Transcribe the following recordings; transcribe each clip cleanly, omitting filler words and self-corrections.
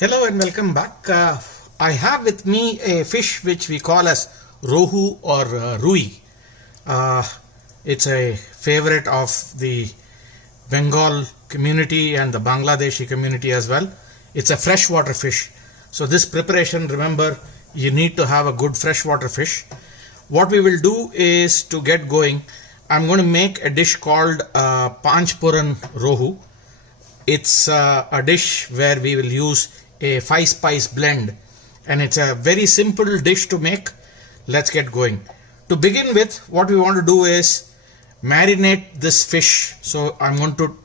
Hello and welcome back. I have with me a fish which we call as rohu or rui. Uh, it's a favorite of the Bengal community and the Bangladeshi community as well. It's a freshwater fish. So this preparation, remember, you need to have a good freshwater fish. What we will do is, to get going, I'm going to make a dish called Panchpuran rohu. It's a dish where we will use a 5-spice blend, and it's a very simple dish to make. Let's get going. To begin with, what we want to do is marinate this fish. So I'm going to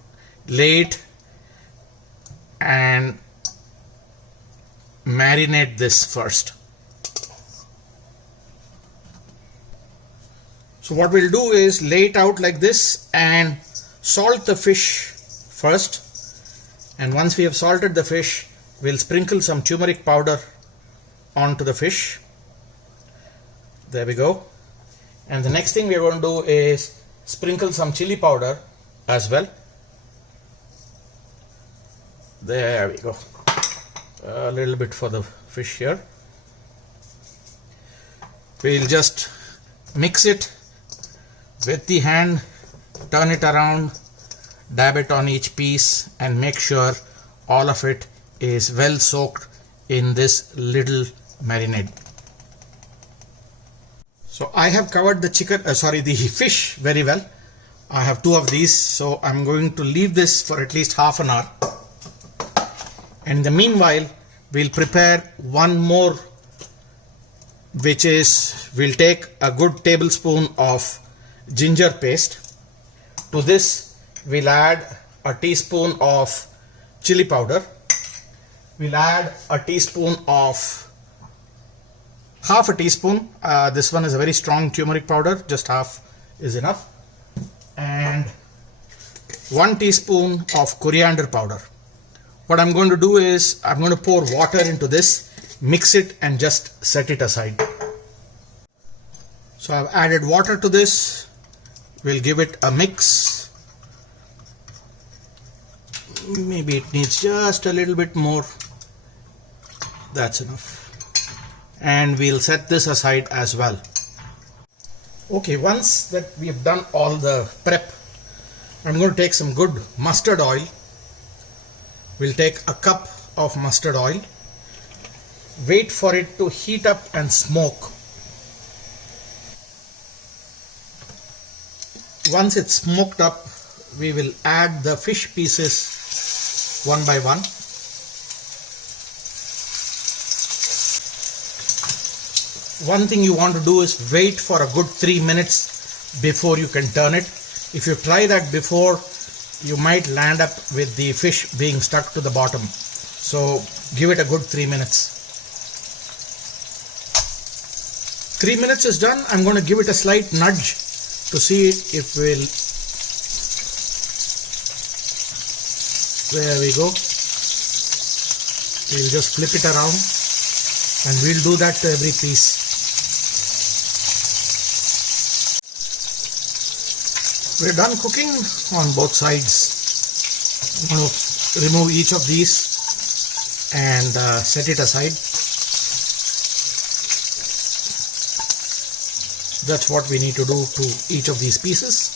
lay it and marinate this first. So what we'll do is lay it out like this and salt the fish first. And once we have salted the fish, we'll sprinkle some turmeric powder onto the fish. There we go. And the next thing we are going to do is sprinkle some chili powder as well. There we go. A little bit for the fish here. We'll just mix it with the hand, turn it around, dab it on each piece, and make sure all of it is well soaked in this little marinade. So I have covered the the fish very well. I have 2 of these, so I'm going to leave this for at least half an hour. And in the meanwhile, we'll prepare one more, which is, we'll take a good tablespoon of ginger paste. To this, we'll add a teaspoon of chili powder. We'll add a teaspoon of, half a teaspoon, this one is a very strong turmeric powder, just half is enough, and 1 teaspoon of coriander powder. What I'm going to do is, I'm going to pour water into this, mix it, and just set it aside. So I've added water to this. We'll give it a mix. Maybe it needs just a little bit more. That's enough. And we'll set this aside as well. Okay, once that we have done all the prep, I'm going to take some good mustard oil. We'll take a cup of mustard oil. Wait for it to heat up and smoke. Once it's smoked up, we will add the fish pieces one by one. One thing you want to do is wait for a good 3 minutes before you can turn it. If you try that before, you might land up with the fish being stuck to the bottom. So give it a good 3 minutes. 3 minutes is done. I'm going to give it a slight nudge to see if we'll. There we go. We'll just flip it around, and we'll do that to every piece. We're done cooking on both sides. I'm going to remove each of these and set it aside. That's what we need to do to each of these pieces.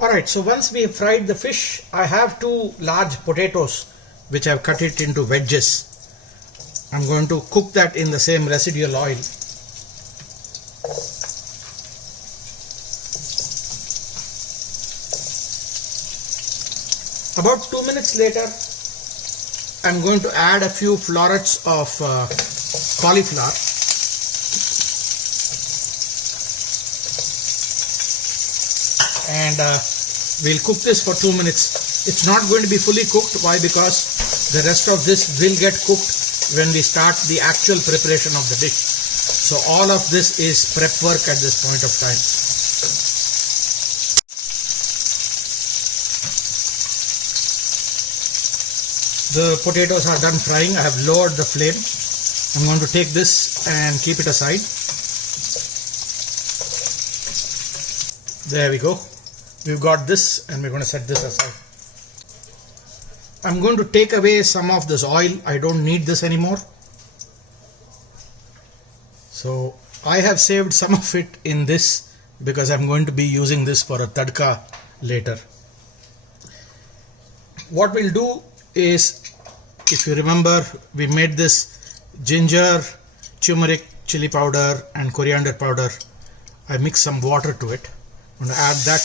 Alright, so once we have fried the fish, I have 2 large potatoes which I've cut it into wedges. I'm going to cook that in the same residual oil. About 2 minutes later, I'm going to add a few florets of cauliflower. And we'll cook this for 2 minutes. It's not going to be fully cooked. Why? Because the rest of this will get cooked when we start the actual preparation of the dish. So all of this is prep work at this point of time. The potatoes are done frying. I have lowered the flame. I'm going to take this and keep it aside. There we go. We've got this, and we're going to set this aside. I'm going to take away some of this oil. I don't need this anymore. So I have saved some of it in this because I'm going to be using this for a tadka later. What we'll do is, if you remember, we made this ginger, turmeric, chili powder and coriander powder. I mixed some water to it. I'm going to add that.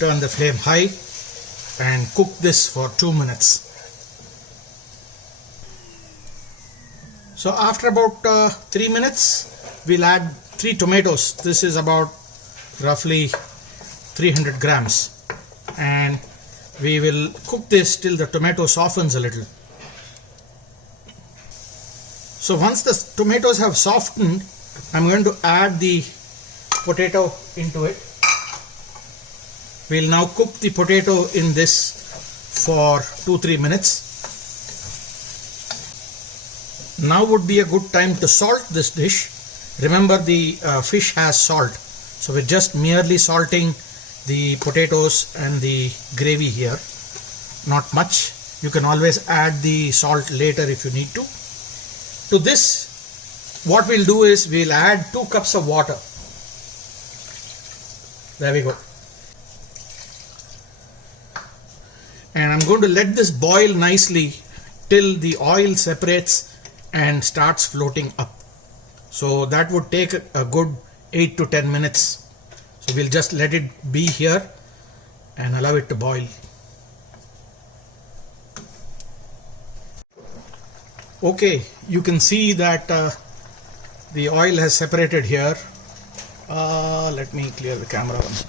Turn the flame high and cook this for 2 minutes. So after about 3 minutes, we'll add 3 tomatoes. This is about roughly 300 grams, and we will cook this till the tomato softens a little. So once the tomatoes have softened, I'm going to add the potato into it. We'll now cook the potato in this for 2-3 minutes. Now would be a good time to salt this dish. Remember, the fish has salt, so we're just merely salting the potatoes and the gravy here. Not much. You can always add the salt later if you need to. To this, what we'll do is we'll add 2 cups of water. There we go. And I'm going to let this boil nicely till the oil separates and starts floating up. So that would take a good 8 to 10 minutes. So we'll just let it be here and allow it to boil. Okay, you can see that the oil has separated here. Let me clear the camera once.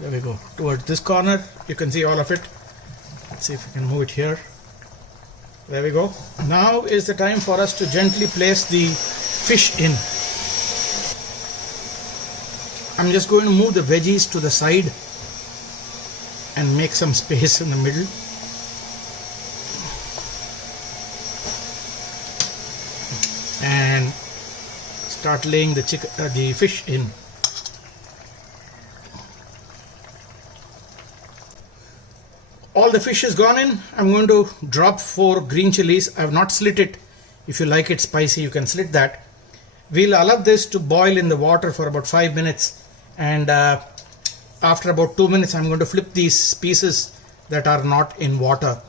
There we go. Towards this corner, you can see all of it. Let's see if we can move it here. There we go. Now is the time for us to gently place the fish in. I'm just going to move the veggies to the side and make some space in the middle. And start laying the fish in. All the fish is gone in. I'm going to drop 4 green chilies. I have not slit it. If you like it spicy, you can slit that. We'll allow this to boil in the water for about 5 minutes, and after about 2 minutes I'm going to flip these pieces that are not in water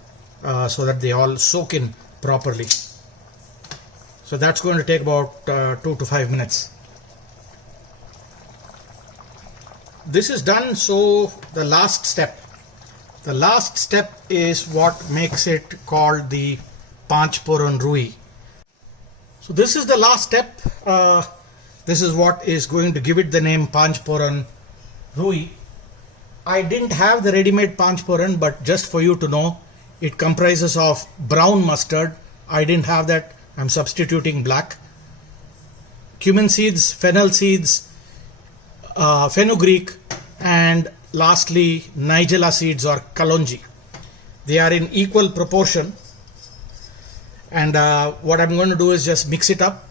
so that they all soak in properly. So that's going to take about 2 to 5 minutes. This is done. So the last step is what makes it called the Panch Phoron Rui. So this is the last step. This is what is going to give it the name Panch Phoron Rui. I didn't have the ready-made Panch Phoron, but just for you to know, it comprises of brown mustard. I didn't have that. I'm substituting black. Cumin seeds, fennel seeds, fenugreek, and lastly nigella seeds or kalonji. They are in equal proportion, and what I'm going to do is just mix it up,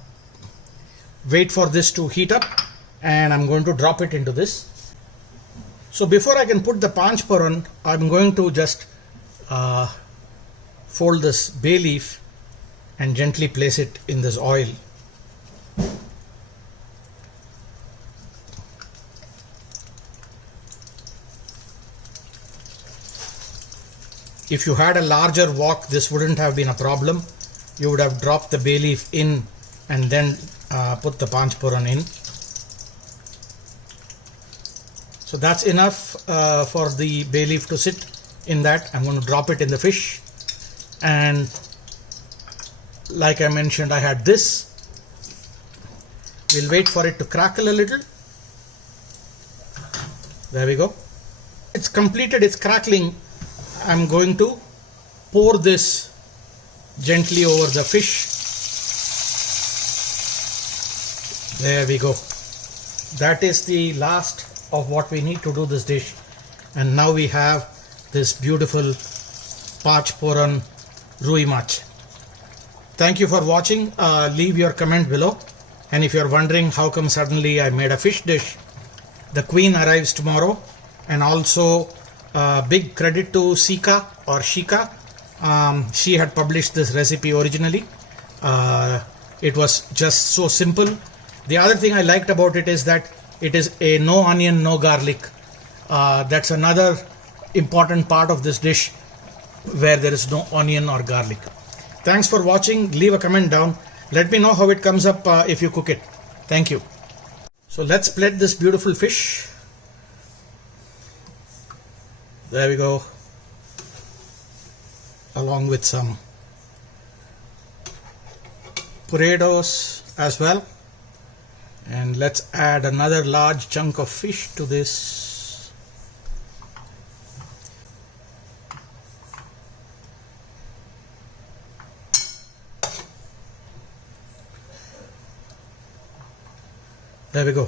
wait for this to heat up, and I'm going to drop it into this. So before I can put the Panch Phoron, I'm going to just fold this bay leaf and gently place it in this oil. If you had a larger wok, this wouldn't have been a problem. You would have dropped the bay leaf in and then put the Panch Phoron in. So that's enough for the bay leaf to sit in that. I'm going to drop it in the fish, and like I mentioned, I had this. We'll wait for it to crackle a little. There we go. It's completed its crackling. I'm going to pour this gently over the fish. There we go. That is the last of what we need to do this dish, and now we have this beautiful Panch Phoron Rui Mach. Thank you for watching. Leave your comment below, and if you're wondering how come suddenly I made a fish dish, The queen arrives tomorrow. And also big credit to Sika or Shika. She had published this recipe originally. It was just so simple. The other thing I liked about it is that it is a no onion, no garlic. That's another important part of this dish where there is no onion or garlic. Thanks for watching. Leave a comment down. Let me know how it comes up if you cook it. Thank you. So let's plate this beautiful fish. There we go. Along with some potatoes as well. And let's add another large chunk of fish to this. There we go.